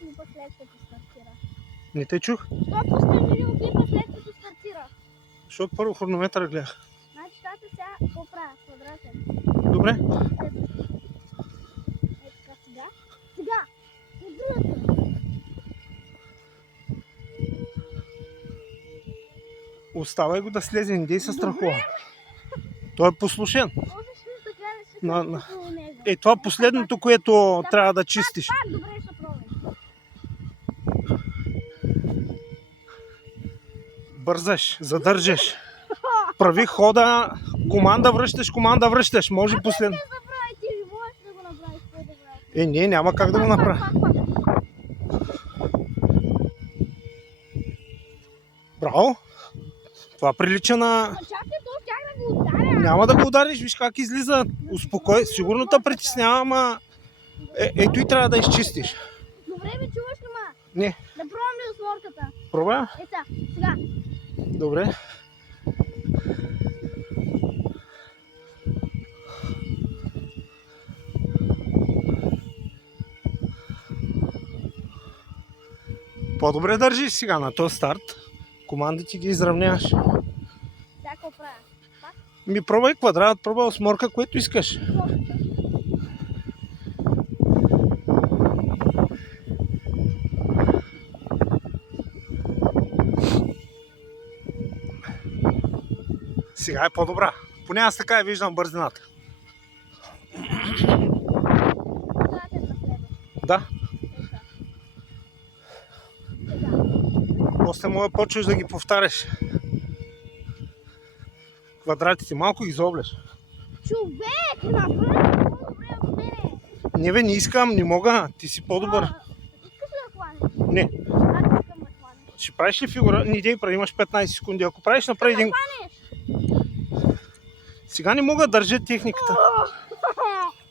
клипа след като стартира? Не те чух? Що пуска видеоклипа след като стартира? Защото първо хронометъра гледах. Значи тата сега какво правя? Квадратен. Добре. Е така сега. Сега! От другата. Оставай го да слезе, не дей се страхува. Той е послушен. Можеш ли да гледаш около него? Е, това последното, което трябва да чистиш. Пак, добре, ще пробвам. Бързаш, задържаш. Прави хода, команда връщаш. Може последно. Не забравяй, ти ли можеш да го направиш по-добре? Не, няма как да го направя. Браво! Това прилича на... Чакай, то щях да го ударя. Няма да го удариш, виж как излиза. Успокой, сигурно те притеснява, ама... Ето и трябва да изчистиш. Добре, ме чуваш ли ма? Не. Да пробвам ли осморката? Пробва? Сега. Добре. По-добре държиш сега на този старт. Командите ги изравняваш. Сега какво правя? Ми пробвай квадрат, пробвай осморка, което искаш. Сега е по-добра. Поне аз така я виждам бързината. Да. После може почваш да ги повтаряш. Квадратите малко ги заобляш. Човек, направи по-добре от мене. Не бе, не искам, не мога. Ти си по-добър. Искаш ли да хванеш? Не. Аз искам да хванеш. Ще правиш ли фигура? Не дей прави, имаш 15 секунди. Ако правиш, направи един... Сега не мога да държа техниката.